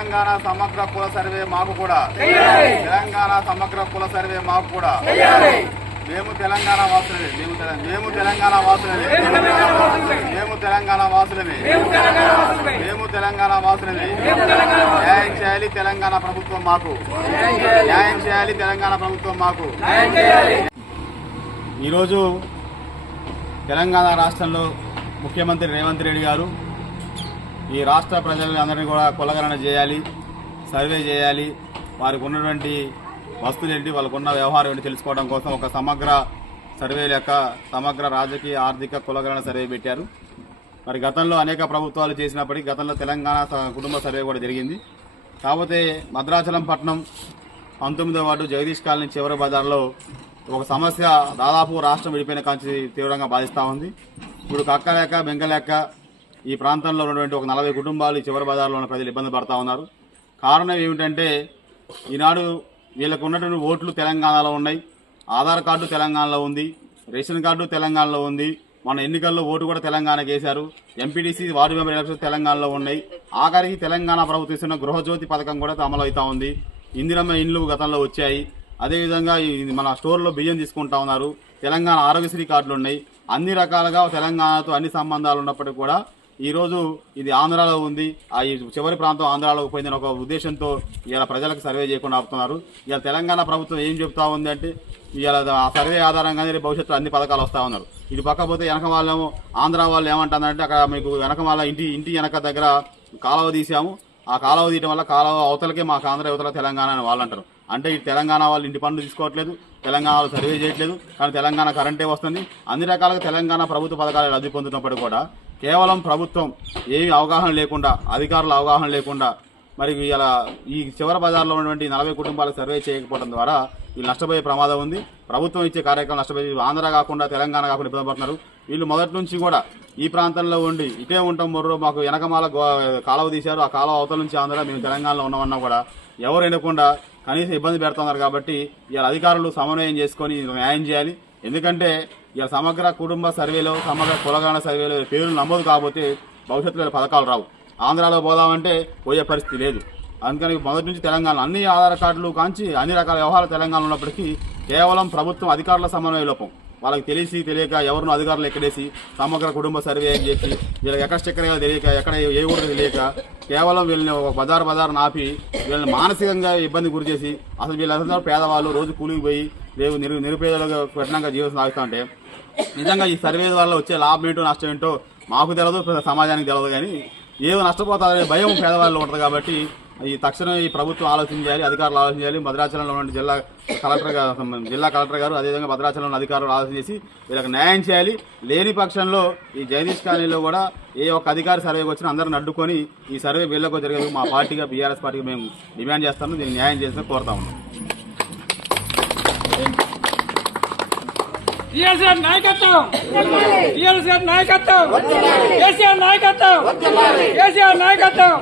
తెలంగాణ సమగ్ర కుల సర్వే మాకు కూడా. తెలంగాణ సమగ్ర కుల సర్వే మాకు కూడా. మేము తెలంగాణ వాసులమే. మేము మేము తెలంగాణ వాసులమే. మేము తెలంగాణ వాసులమే. మేము తెలంగాణ వాసులమే. న్యాయం చేయాలి తెలంగాణ ప్రభుత్వం మాకు. న్యాయం చేయాలి. తెలంగాణ ప్రభుత్వం మాకు. ఈరోజు తెలంగాణ రాష్ట్రంలో ముఖ్యమంత్రి రేవంత్ రెడ్డి గారు ఈ రాష్ట్ర ప్రజలందరినీ కూడా కులగణన చేయాలి సర్వే చేయాలి. వారికి ఉన్నటువంటి వస్తువులు ఏంటి వాళ్ళకున్న వ్యవహారం ఏంటి తెలుసుకోవడం కోసం ఒక సమగ్ర సర్వే యొక్క సమగ్ర రాజకీయ ఆర్థిక కులగణన సర్వే పెట్టారు. మరి గతంలో అనేక ప్రభుత్వాలు చేసినప్పటికీ గతంలో తెలంగాణ కుటుంబ సర్వే కూడా జరిగింది. కాకపోతే భద్రాచలం పట్నం పంతొమ్మిదో వార్డు జగదీష్ కాలనీ చివరి బజార్లో ఒక సమస్య దాదాపు రాష్ట్రం విడిపోయిన కాంచి తీవ్రంగా బాధిస్తూ ఉంది. ఇప్పుడు కక్కలేక బెంకలేక ఈ ప్రాంతంలో ఉన్నటువంటి ఒక నలభై కుటుంబాలు ఈ చివరి బజార్లో ఉన్న ప్రజలు ఇబ్బంది పడతా ఉన్నారు. కారణం ఏమిటంటే ఈనాడు వీళ్ళకు ఉన్నటువంటి ఓట్లు తెలంగాణలో ఉన్నాయి ఆధార్ కార్డు తెలంగాణలో ఉంది రేషన్ కార్డు తెలంగాణలో ఉంది మన ఎన్నికల్లో ఓటు కూడా తెలంగాణకు వేశారు ఎంపీటీసీ వార్డు మెంబర్ ఎలక్షన్ తెలంగాణలో ఉన్నాయి. ఆఖరికి తెలంగాణ ప్రభుత్వం ఇస్తున్న గృహజ్యోతి పథకం కూడా అమలు అవుతా ఉంది. ఇందిరమ్మ ఇండ్లు గతంలో వచ్చాయి. అదేవిధంగా ఈ మన స్టోర్లో బియ్యం తీసుకుంటా ఉన్నారు. తెలంగాణ ఆరోగ్యశ్రీ కార్డులు ఉన్నాయి. అన్ని రకాలుగా తెలంగాణతో అన్ని సంబంధాలు ఉన్నప్పటికీ కూడా ఈరోజు ఇది ఆంధ్రాలో ఉంది. ఆ ఈ చివరి ప్రాంతం ఆంధ్రాలోకి పోయిందని ఒక ఉద్దేశంతో ఇలా ప్రజలకు సర్వే చేయకుండా ఆపుతున్నారు. ఇలా తెలంగాణ ప్రభుత్వం ఏం చెప్తా ఉంది అంటే ఇలా ఆ సర్వే ఆధారంగానే భవిష్యత్తులో అన్ని పథకాలు వస్తా ఉన్నారు. ఇది పక్క పోతే వెనక వాళ్ళేమో ఆంధ్ర వాళ్ళు ఏమంటారంటే అక్కడ మీకు వెనక వాళ్ళ ఇంటి ఇంటి వెనక దగ్గర కాలువ తీసాము. ఆ కాలువ తీయడం వల్ల కాలువ అవతలకే మాకు ఆంధ్ర అవతల తెలంగాణ అని వాళ్ళు అంటారు. అంటే ఈ తెలంగాణ వాళ్ళు ఇంటి పనులు తీసుకోవట్లేదు తెలంగాణ వాళ్ళు సర్వే చేయట్లేదు కానీ తెలంగాణ కరెంటే వస్తుంది. అన్ని రకాలుగా తెలంగాణ ప్రభుత్వ పథకాలు లబ్ధి పొందుతున్నప్పుడు కూడా కేవలం ప్రభుత్వం ఏమి అవగాహన లేకుండా అధికారుల అవగాహన లేకుండా మరి ఇలా ఈ చివరి బజార్లో ఉన్నటువంటి నలభై కుటుంబాలు సర్వే చేయకపోవడం ద్వారా వీళ్ళు నష్టపోయే ప్రమాదం ఉంది. ప్రభుత్వం ఇచ్చే కార్యక్రమం నష్టపోయి ఆంధ్ర కాకుండా తెలంగాణ కాకుండా ఇబ్బంది పడుతున్నారు. వీళ్ళు మొదటి నుంచి కూడా ఈ ప్రాంతంలో ఉండి ఇటే ఉంటాం మొర్రో మాకు వెనకమాల గో- కాలువ తీశారు. ఆ కాలువ అవతల నుంచి ఆంధ్ర మేము తెలంగాణలో ఉన్నామన్నా కూడా ఎవరు వినకుండా కనీసం ఇబ్బంది పెడుతున్నారు కాబట్టి ఇలా అధికారులు సమన్వయం చేసుకొని న్యాయం చేయాలి. ఎందుకంటే ఇలా సమగ్ర కుటుంబ సర్వేలో సమగ్ర కులగాన సర్వేలో పేర్లు నమోదు కాకపోతే భవిష్యత్తులో పథకాలు రావు. ఆంధ్రాలో పోదామంటే పోయే పరిస్థితి లేదు. అందుకని మొదటి నుంచి తెలంగాణ అన్ని ఆధార్ కార్డులు కాంచి అన్ని రకాల వ్యవహారాలు తెలంగాణ ఉన్నప్పటికీ కేవలం ప్రభుత్వం అధికారుల సమన్వయ లోపం. వాళ్ళకి తెలిసి తెలియక ఎవరినో అధికారులు ఎక్కడేసి సమగ్ర కుటుంబ సర్వే అని చెప్పి వీళ్ళకి ఎక్కడ స్టిక్కర్ తెలియక ఎక్కడ ఏ ఊరు తెలియక కేవలం వీళ్ళని ఒక బజార్ బజార్ నాపి వీళ్ళని మానసికంగా ఇబ్బంది గురి చేసి అసలు వీళ్ళందరూ పేదవాళ్ళు రోజు కూలికి పోయి రేపు నిరు నిరుపేదలకు కఠినంగా జీవితం సాగుతూ నిజంగా ఈ సర్వే వల్ల వచ్చే లాభం ఏంటో నష్టం ఏంటో మాకు తెలియదు సమాజానికి తెలియదు కానీ ఏదో నష్టపోతారనే భయం పేదవాళ్ళు ఉంటుంది కాబట్టి ఈ తక్షణం ఈ ప్రభుత్వం ఆలోచించాలి అధికారులు ఆలోచించాలి. భద్రాచలంలో ఉన్న జిల్లా కలెక్టర్ గారు జిల్లా కలెక్టర్ గారు అదేవిధంగా భద్రాచలంలో అధికారులు ఆలోచన చేసి వీళ్ళకి న్యాయం చేయాలి. లేని పక్షంలో ఈ జగదీష్ కాలనీలో కూడా ఏ ఒక్క అధికారి సర్వేకి వచ్చినా అందరిని అడ్డుకొని ఈ సర్వే వీళ్ళకు జరిగే మా పార్టీగా బీఆర్ఎస్ పార్టీగా మేము డిమాండ్ చేస్తాము దీన్ని న్యాయం చేసి కోరుతా ఉన్నాం. టీఎల్సీఆర్ నాయకత్వం. టీఎల్సీఆర్ నాయకత్వం. కేసీఆర్ నాయకత్వం. కేసీఆర్ నాయకత్వం.